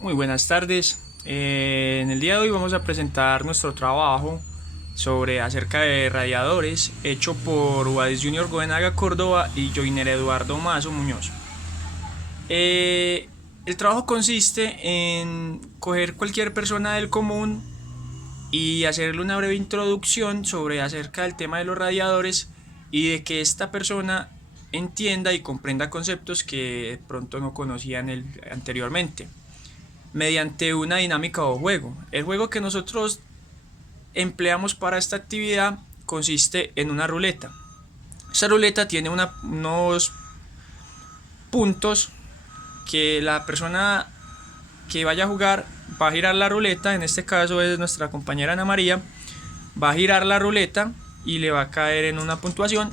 Muy buenas tardes. En el día de hoy vamos a presentar nuestro trabajo sobre acerca de radiadores hecho por Ubadis Junior Goenaga Córdoba y Joiner Eduardo Mazo Muñoz. El trabajo consiste en coger cualquier persona del común y hacerle una breve introducción sobre acerca del tema de los radiadores y de que esta persona entienda y comprenda conceptos que de pronto no conocían anteriormente mediante una dinámica o juego. El juego que nosotros empleamos para esta actividad consiste en una ruleta. Esta ruleta tiene unos puntos que la persona que vaya a jugar va a girar la ruleta. En este caso es nuestra compañera Ana María. Va a girar la ruleta y le va a caer en una puntuación,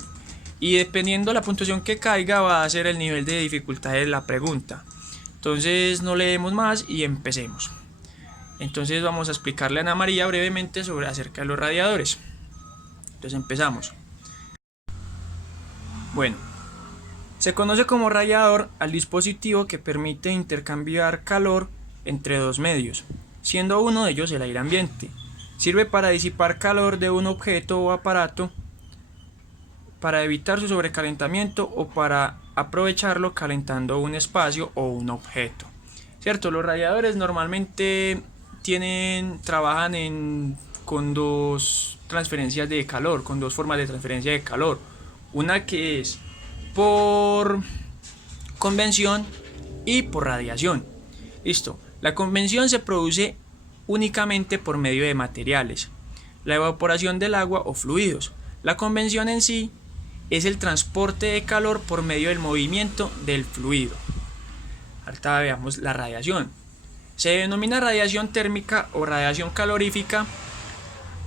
y dependiendo de la puntuación que caiga va a ser el nivel de dificultad de la pregunta. Entonces no leemos más y empecemos. Entonces vamos a explicarle a Ana María brevemente sobre acerca de los radiadores. Entonces empezamos. Bueno, se conoce como radiador al dispositivo que permite intercambiar calor entre dos medios, siendo uno de ellos el aire ambiente. Sirve para disipar calor de un objeto o aparato, para evitar su sobrecalentamiento o para aprovecharlo calentando un espacio o un objeto. ¿Cierto? Los radiadores normalmente trabajan con dos transferencias de calor, con dos formas de transferencia de calor. Una que es por convención y por radiación. Listo. La convención se produce únicamente por medio de materiales, la evaporación del agua o fluidos. La convención en sí es el transporte de calor por medio del movimiento del fluido. Ahorita veamos la radiación. Se denomina radiación térmica o radiación calorífica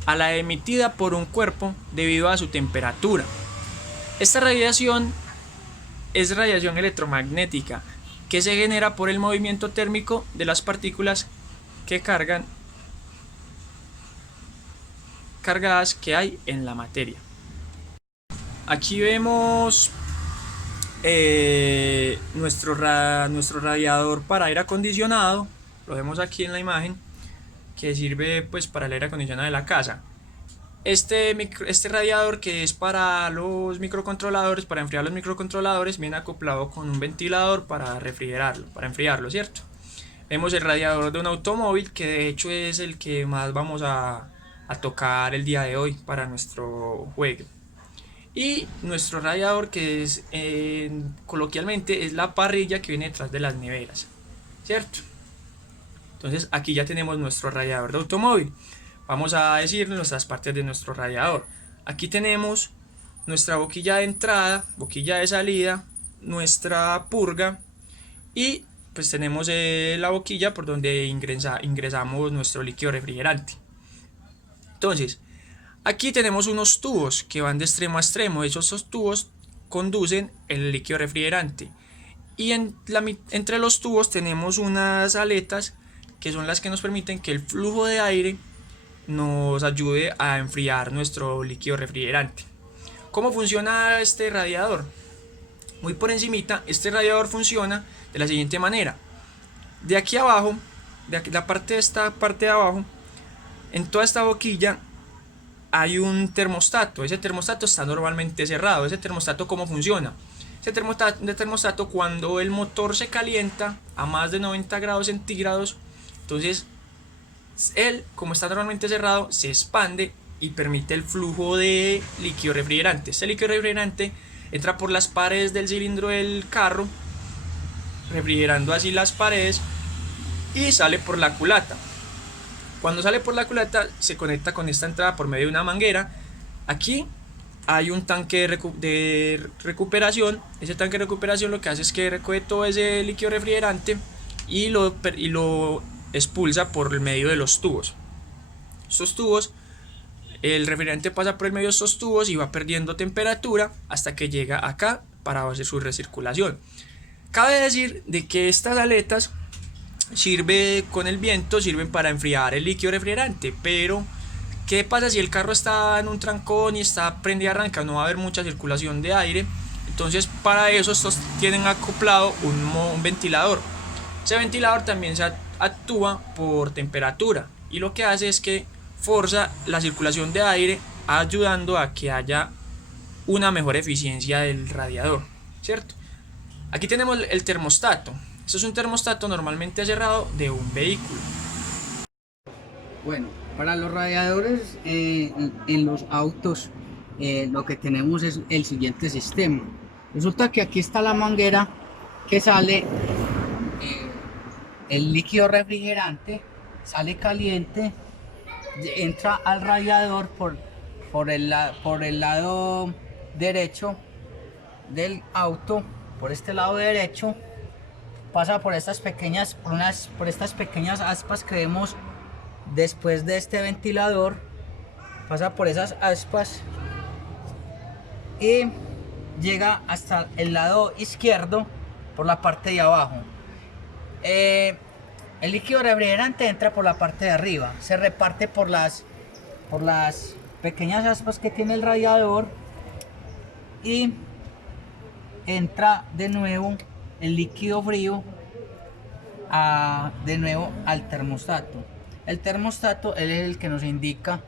a la emitida por un cuerpo debido a su temperatura. Esta radiación es radiación electromagnética que se genera por el movimiento térmico de las partículas cargadas que hay en la materia. Aquí vemos nuestro radiador para aire acondicionado. Lo vemos aquí en la imagen, que sirve pues para el aire acondicionado de la casa. Este radiador, que es para los microcontroladores, para enfriar los microcontroladores, viene acoplado con un ventilador para refrigerarlo, para enfriarlo, ¿cierto? Vemos el radiador de un automóvil, que de hecho es el que más vamos a tocar el día de hoy para nuestro juego. Y nuestro radiador, que es coloquialmente es la parrilla que viene detrás de las neveras, ¿cierto? Entonces aquí ya tenemos nuestro radiador de automóvil. Vamos a decir nuestras partes de nuestro radiador. Aquí tenemos nuestra boquilla de entrada, boquilla de salida, nuestra purga, y pues tenemos la boquilla por donde ingresamos nuestro líquido refrigerante. Entonces aquí tenemos unos tubos que van de extremo a extremo. Esos tubos conducen el líquido refrigerante, y entre los tubos tenemos unas aletas que son las que nos permiten que el flujo de aire nos ayude a enfriar nuestro líquido refrigerante. ¿Cómo funciona este radiador? Muy por encimita, este radiador funciona de la siguiente manera. De aquí abajo, esta parte de abajo, en toda esta boquilla hay un termostato. Ese termostato está normalmente cerrado. ¿Ese termostato cómo funciona? Ese termostato, cuando el motor se calienta a más de 90 grados centígrados, entonces él, como está normalmente cerrado, se expande y permite el flujo de líquido refrigerante. Este líquido refrigerante entra por las paredes del cilindro del carro, refrigerando así las paredes, y sale por la culata. Cuando sale por la culata, se conecta con esta entrada por medio de una manguera. Aquí hay un tanque de recuperación. Ese tanque de recuperación lo que hace es que recoge todo ese líquido refrigerante y lo expulsa por el medio de los tubos. Estos tubos, el refrigerante pasa por el medio de estos tubos y va perdiendo temperatura hasta que llega acá para hacer su recirculación. Cabe decir de que estas aletas con el viento sirven para enfriar el líquido refrigerante, pero ¿qué pasa si el carro está en un trancón y está prende y arranca? No va a haber mucha circulación de aire. Entonces para eso estos tienen acoplado un ventilador. Ese ventilador también actúa por temperatura y lo que hace es que forza la circulación de aire, ayudando a que haya una mejor eficiencia del radiador, ¿cierto? Aquí tenemos el termostato. Esto es un termostato normalmente cerrado de un vehículo. Bueno, para los radiadores en los autos lo que tenemos es el siguiente sistema. Resulta que aquí está la manguera que sale el líquido refrigerante, sale caliente, entra al radiador por el lado derecho del auto, por este lado derecho, pasa por estas pequeñas, por estas pequeñas aspas que vemos después de este ventilador, pasa por esas aspas y llega hasta el lado izquierdo por la parte de abajo. El líquido refrigerante entra por la parte de arriba, se reparte por las pequeñas aspas que tiene el radiador y entra de nuevo el líquido frío de nuevo al termostato. El termostato es el que nos indica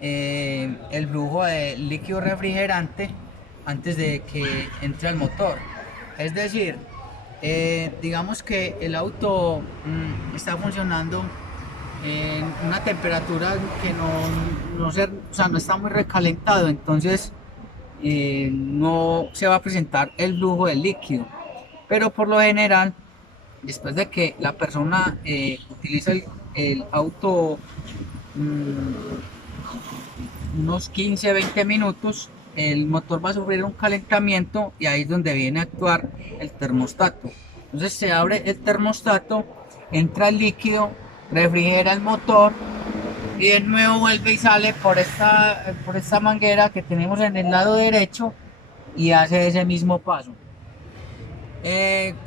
el flujo de líquido refrigerante antes de que entre al motor. Es decir, digamos que el auto está funcionando en una temperatura que no está muy recalentado, entonces no se va a presentar el flujo del líquido. Pero por lo general, después de que la persona utiliza el auto unos 15-20 minutos, el motor va a sufrir un calentamiento y ahí es donde viene a actuar el termostato. Entonces se abre el termostato, entra el líquido, refrigera el motor y de nuevo vuelve y sale por esta manguera que tenemos en el lado derecho y hace ese mismo paso.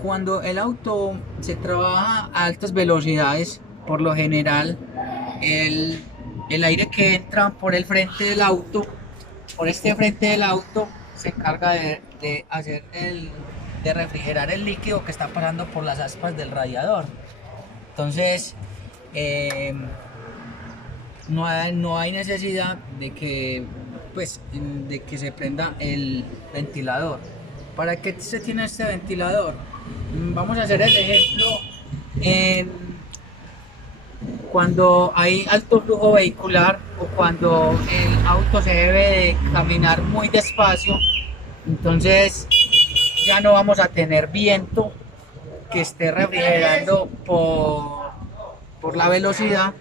Cuando el auto se trabaja a altas velocidades, por lo general el aire que entra por el frente del auto, por este frente del auto, se encarga de refrigerar el líquido que está pasando por las aspas del radiador. Entonces no hay necesidad de que se prenda el ventilador. ¿Para qué se tiene este ventilador? Vamos a hacer el ejemplo cuando hay alto flujo vehicular o cuando el auto se debe de caminar muy despacio. Entonces ya no vamos a tener viento que esté refrigerando por la velocidad.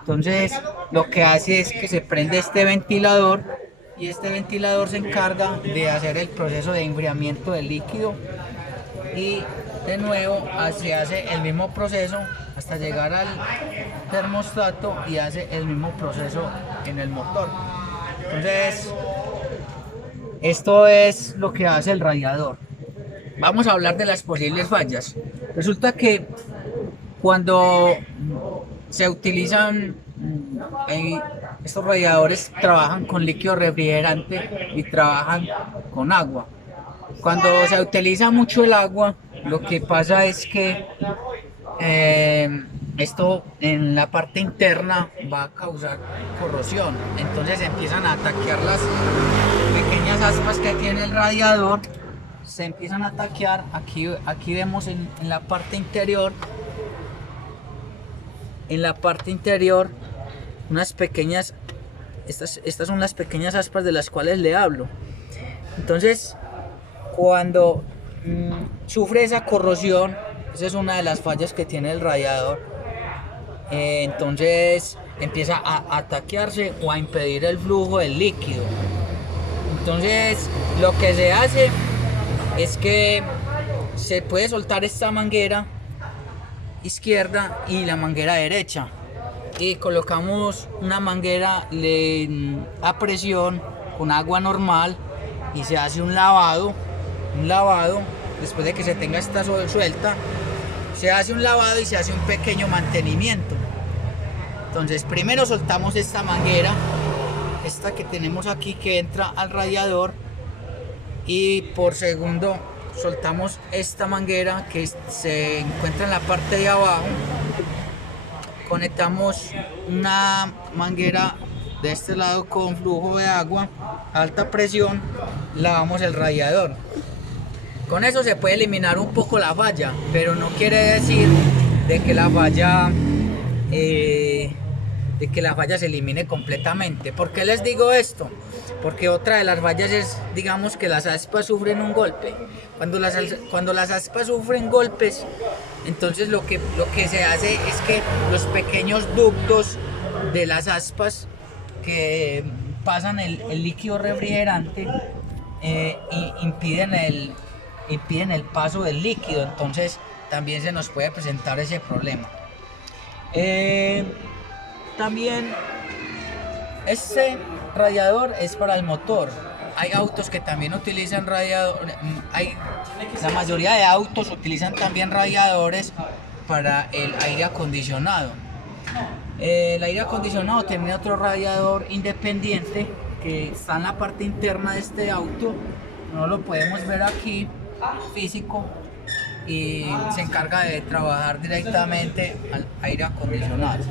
Entonces lo que hace es que se prende este ventilador y este ventilador se encarga de hacer el proceso de enfriamiento del líquido y de nuevo se hace el mismo proceso hasta llegar al termostato y hace el mismo proceso en el motor. Entonces esto es lo que hace el radiador. Vamos a hablar de las posibles fallas. Resulta que cuando se utilizan estos radiadores, trabajan con líquido refrigerante y trabajan con agua. Cuando se utiliza mucho el agua, lo que pasa es que esto en la parte interna va a causar corrosión. Entonces empiezan a taquear las pequeñas aspas que tiene el radiador, se empiezan a taquear. Aquí vemos en la parte interior, unas pequeñas, estas son las pequeñas aspas de las cuales le hablo. Entonces cuando sufre esa corrosión, esa es una de las fallas que tiene el radiador, entonces empieza a taquearse o a impedir el flujo del líquido. Entonces lo que se hace es que se puede soltar esta manguera izquierda y la manguera derecha y colocamos una manguera a presión con agua normal y se hace un lavado después de que se tenga esta suelta. Se hace un lavado y se hace un pequeño mantenimiento. Entonces primero soltamos esta manguera, esta que tenemos aquí que entra al radiador, y por segundo soltamos esta manguera que se encuentra en la parte de abajo conectamos una manguera de este lado con flujo de agua a alta presión, lavamos el radiador. Con eso se puede eliminar un poco la falla, pero no quiere decir de que la falla se elimine completamente. ¿Por qué les digo esto? Porque otra de las fallas es, digamos, que las aspas sufren un golpe. Cuando las aspas sufren golpes, entonces lo que se hace es que los pequeños ductos de las aspas que pasan el líquido refrigerante impiden el paso del líquido, entonces también se nos puede presentar ese problema. También este radiador es para el motor. Hay autos que también utilizan radiador, la mayoría de autos utilizan también radiadores para el aire acondicionado. El aire acondicionado tiene otro radiador independiente que está en la parte interna de este auto. No lo podemos ver aquí, físico, y se encarga de trabajar directamente al aire acondicionado.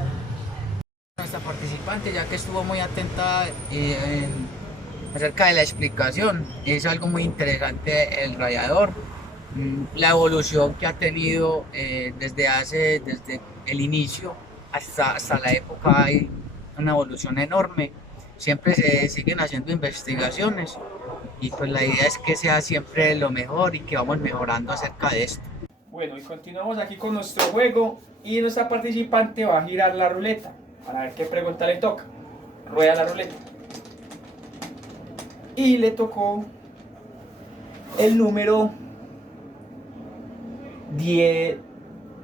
Nuestra participante, ya que estuvo muy atenta acerca de la explicación, es algo muy interesante el radiador, la evolución que ha tenido desde el inicio hasta la época. Hay una evolución enorme, siempre se siguen haciendo investigaciones y pues la idea es que sea siempre lo mejor y que vamos mejorando acerca de esto. Bueno, y continuamos aquí con nuestro juego y nuestra participante va a girar la ruleta para ver qué pregunta le toca. Rueda la ruleta. Y le tocó el número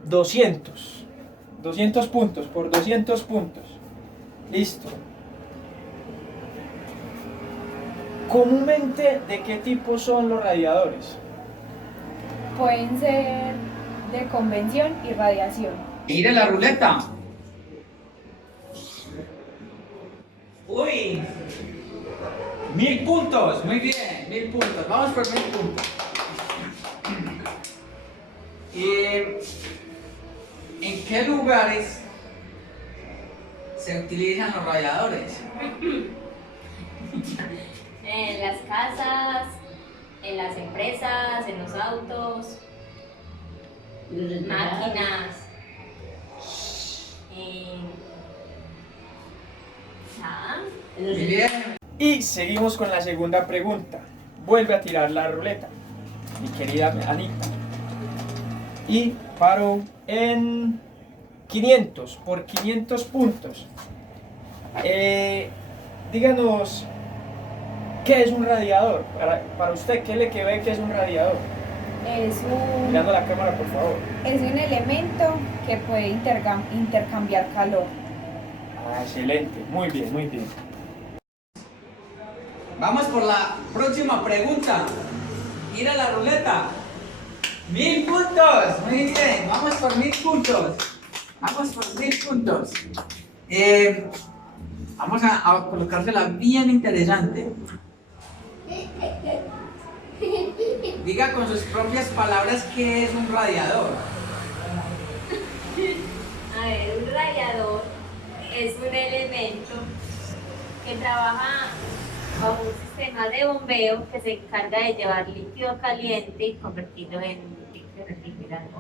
200. 200 puntos por 200 puntos. Listo. Comúnmente, ¿de qué tipo son los radiadores? Pueden ser de convención y radiación. ¡Gire la ruleta! ¡Uy! 1000 puntos, muy bien, 1000 puntos, vamos por 1000 puntos. ¿En qué lugares se utilizan los radiadores? En las casas, en las empresas, en los autos, máquinas, Muy bien. Y seguimos con la segunda pregunta. Vuelve a tirar la ruleta, mi querida Anita. Y paró en 500 por 500 puntos. Díganos, ¿qué es un radiador? Para usted, ¿qué le ve que es un radiador? Mirando la cámara, por favor. Es un elemento que puede intercambiar calor. Ah, excelente, muy bien, muy bien. Vamos por la próxima pregunta. Gira la ruleta. 1000 puntos. Muy bien. Vamos por 1000 puntos. Vamos por 1000 puntos. Vamos a colocársela bien interesante. Diga con sus propias palabras qué es un radiador. A ver, un radiador es un elemento que trabaja bajo un sistema de bombeo que se encarga de llevar líquido caliente y convertirlo en líquido refrigerante,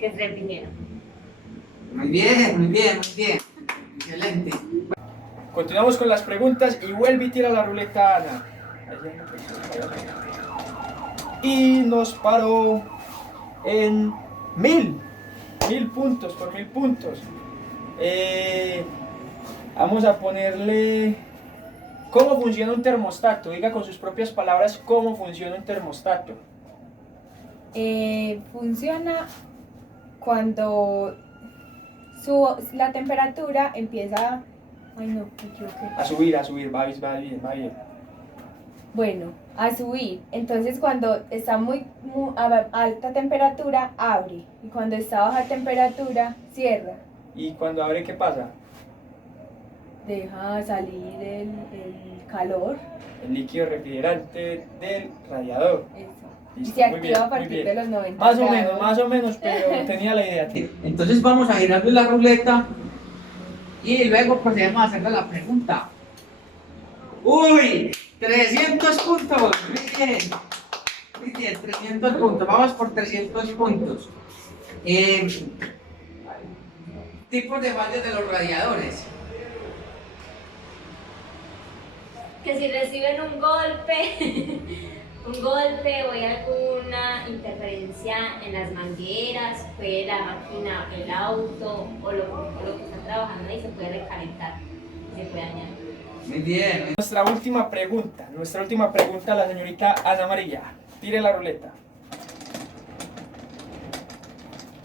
que es refrigerante. Muy bien, muy bien, muy bien. Excelente. Continuamos con las preguntas y vuelve y tira la ruleta, Ana. Y nos paró en 1000 puntos por 1000 puntos. Vamos a ponerle cómo funciona un termostato. Diga con sus propias palabras cómo funciona un termostato. Funciona cuando la temperatura empieza. Ay, no, me equivoqué. A subir, va bien. Bueno, a subir. Entonces, cuando está muy a alta temperatura, abre. Y cuando está a baja temperatura, cierra. ¿Y cuando abre qué pasa? Deja salir el calor. El líquido refrigerante del radiador. Eso. Y Listo, se muy activa a muy partir de los 90 Más o menos, pero tenía la idea. Entonces vamos a girarle la ruleta y luego procedemos a hacerle la pregunta. ¡Uy! 300 puntos. Muy bien. Muy bien, 300 puntos. Vamos por 300 puntos. Tipos de fallos de los radiadores. Que si reciben un golpe, o hay alguna interferencia en las mangueras, puede la máquina, el auto o lo que está trabajando ahí se puede recalentar, se puede dañar. Muy bien. Nuestra última pregunta a la señorita Ana María. Tire la ruleta.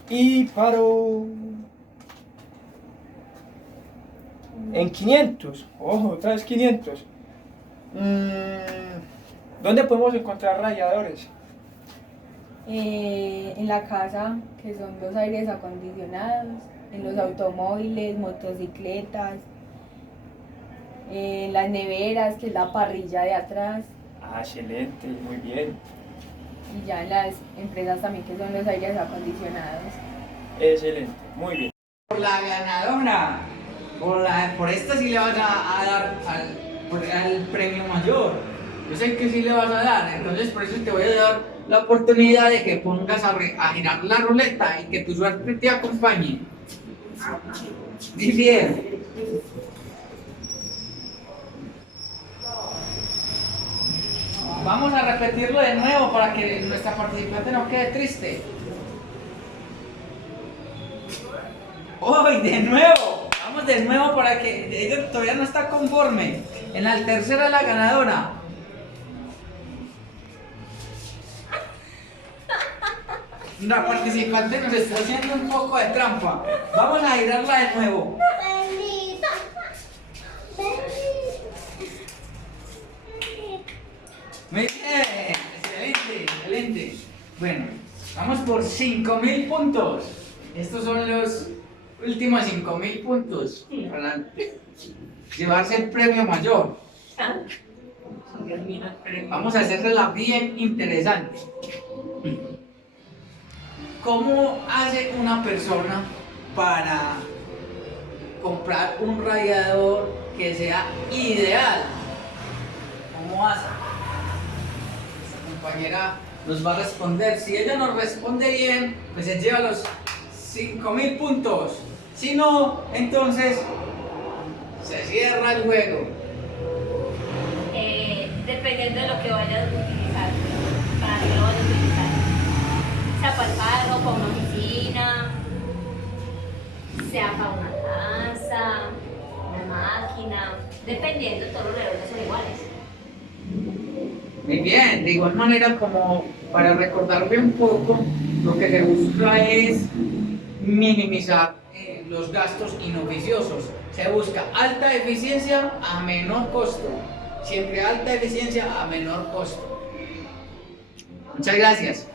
Y paró. En 500. Ojo, otra vez 500. ¿Dónde podemos encontrar radiadores? En la casa, que son los aires acondicionados, en los automóviles, motocicletas, en las neveras, que es la parrilla de atrás, Ah, excelente, muy bien. y ya en las empresas también, que son los aires acondicionados. Excelente, muy bien. Por la ganadora. Por esta sí le vas a dar al premio mayor. Yo sé que sí le vas a dar, entonces por eso te voy a dar la oportunidad de que pongas a girar la ruleta y que tu suerte te acompañe. Muy bien. Vamos a repetirlo de nuevo para que nuestra participante no quede triste. ¡Hoy, de nuevo! Vamos de nuevo para que ella todavía no está conforme. En la tercera la ganadora. La participante nos está haciendo un poco de trampa. Vamos a girarla de nuevo. Muy bien, excelente, excelente. Bueno, vamos por 5.000 puntos. Estos son los últimos 5.000 puntos para llevarse el premio mayor. Vamos a hacerla bien interesante. ¿Cómo hace una persona para comprar un radiador que sea ideal? ¿Cómo hace? Esta compañera nos va a responder. Si ella nos responde bien, pues se lleva los 5.000 puntos. Si no, entonces se cierra el juego. Dependiendo de lo que vayas a utilizar, para qué lo vayas a utilizar. Sea para el carro, para una oficina, sea para una casa, una máquina, dependiendo, todos los relojes son iguales. Muy bien, de igual manera, como para recordarme un poco, lo que se busca es minimizar los gastos inoficiosos. Se busca alta eficiencia a menor costo. Siempre alta eficiencia a menor costo. Muchas gracias.